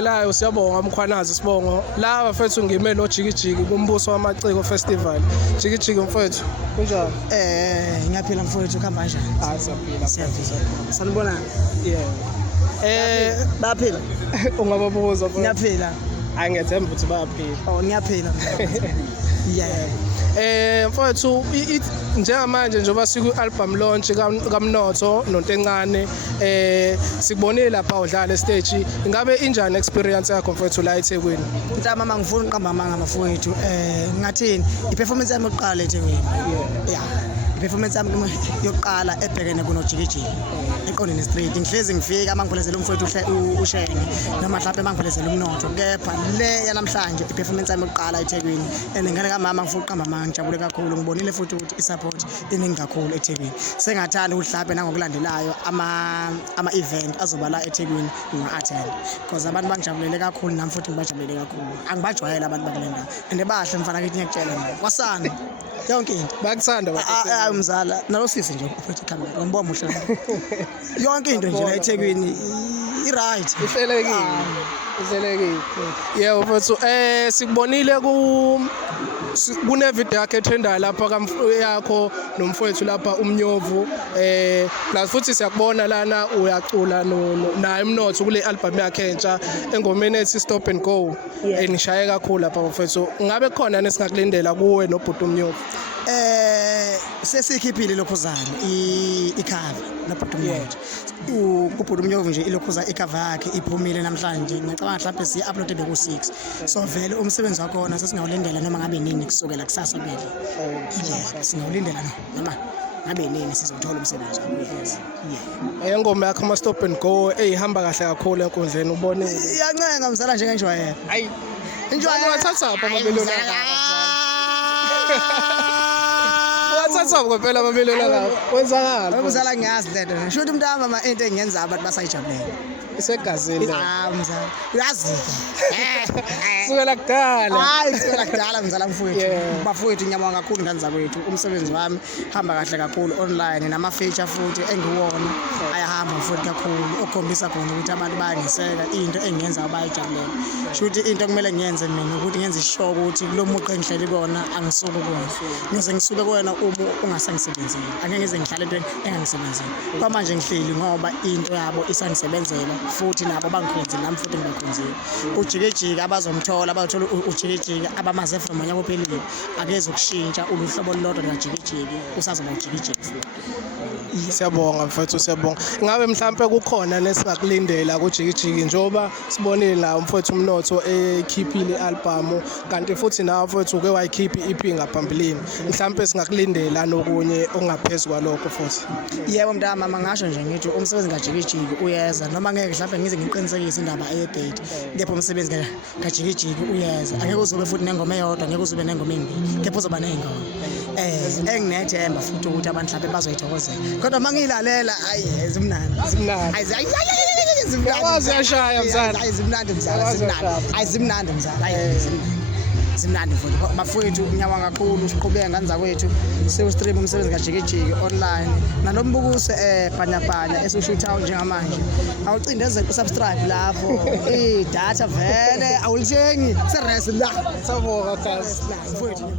Layo siyabonga Mkhwanazi Sibongo. La bafethu ngimele oJikijiki kumbuso wamaciko festival. Jikijiki mfethu. Kunjani? Ngiyaphila mfowethu kuhamba kanjani? Siyaphila. Sanibona? Yeah. Bayaphila? Ungababuza mfethu. Ngiyaphila. Hayi ngiyethemba ukuthi bayaphila. Oh ngiyaphila. Yeah. Mfethu njengamanje njengoba siku-album launch kaMnotho noNtencane sikubonile lapha udlala stage. Ingabe injani experience yakho mfethu la eThekwini? Mama ngifuna uqamba amanga mfowethu. Ngathini i-performance yami yokuqala eThekwini. Yeah. I-performance yami yokuqala ebhekene kunoJikijiki. Eqondene street ngihlezi ngifika mangiphelezela umfowethu uShenge noma mhlawumbe mangiphelezela uMnotho kepha le yanamhlanje i-performance yami yokuqala eThekwini ngane kamama ngifuna uqamba amanga ngijabule kakhulu ngibonile futhi ukuthi i-support iningi kakhulu eThekwini sengathanda ukuthi mhlawumbe nangokulandelayo ama-event azoba la eThekwini nga-attend because abantu bangijabulele kakhulu nami futhi ngibajabulele kakhulu angibajwayele abantu bakulenda and bahle mfana kithi ngiyakutshela kwasana yonke into bayakuthanda hayi mzala nalosisi nje uphethe ikhamera ngibona muhle yonke into nje la eThekwini i-right ihlelekile yebo mfethu sikubonile kune-video yakhe etrendayo lapha yakho nomfowethu lapha uMnyovu plus futhi siyakubona lana uyacula naye Mnotho kule album yakhe entsha engomeni ethi Stop and Go nishaye kakhulu lapha mfethu ngabe khona nesingakulindela kuwe nobhuti uMnyovu sesikhiphile lokhuzana icover nobhuti uMnyovu ubhuti uMnyovu nje ilokhuza icover yakhe iphumile namhlanje ngicabanga mhlawumbe siya-upload beku-6 so vele umsebenzi wakho wona sesingawulindela noma ngabe nini kusukela kusasa vele singawulindela noma ngabe nini sizothola umsebenzi wakho ingoma yakho ama-Stop and Go ehamba kahle kakhulu enkundleni ubonile iyancenga mzala njengenjwayelo hayi injwayelo wathatha apha amabelona wathatha phela amabelona ngapha wenzakala mzala ngiyazi lento shuthi mntama into engiyenza abantu basayijabulela isegazini mzala uyazika sukela kudala hayi sukela kudala mzala mfowethu bafowethu ngiyabonga kakhulu ngani zakwethu umsebenzi wami hamba kahle kakhulu online nama-feature futhi engiwona ayahamba futhi kakhulu okukhombisa khona ukuthi abantu bayangiseka into engiyenza abayijabulela shuthi into kumele ngiyenze mina ukuthi ngenze sure ukuthi kulo muqo engihleli kona angisuke kuwona ngize ngisuke kuwena uma ungasangisebenzeli angeke ngize ngihlale into engangisebenzeli kwamanje ngihleli ngoba into yabo isangisebenzela futhi nabo bangikhonzile nami futhi ngibakhonzile uJikijiki abazomthola bayothola uJikijiki abamaze from manyaka ophelile akeze ukushintsha uluhlobo olulodwa likaJikijiki usazoba uJikijiki siyabonga mfethu siyabonga ngabe mhlawumbe kukhona nesingakulindela kuJikijiki njoba sibonile la umfethu uMnotho ekhiphile i-album kanti futhi nawe mfethu uke wayikhipha i-EP ngaphambilini mhlawumbe singakulindela nokunye ongaphezulu kwalokho futhi yebo mntama ngasho nje ngithi umsebenzi kaJikijiki uyeza noma ngeke mhlawumbe ngize ngiqinisekise indaba ye-date kepha umsebenzi kaJikijiki uyeza angeke uzobe futhi nengoma eyodwa angeke uzobe nengoma ezimbili kepha uzoba nengoma enginethemba futhi ukuthi abantu mhlawumbe bazoyithokozela kodwa mangiyilalela hayi zimnandi yawazi yashaya mzala zimnandi mzala zimnandi mzala zimnandi futhi bafowethu ngiyabonga kakhulu siqhubeke ngani zakwethu siwustream umsebenzi kaJikijiki online nalombukuso bhanyabhanya esiwushuthayo njengamanje awucindezele usubscribe lapho idatha vele awulithengi seresi la sabonga kazi mfowethu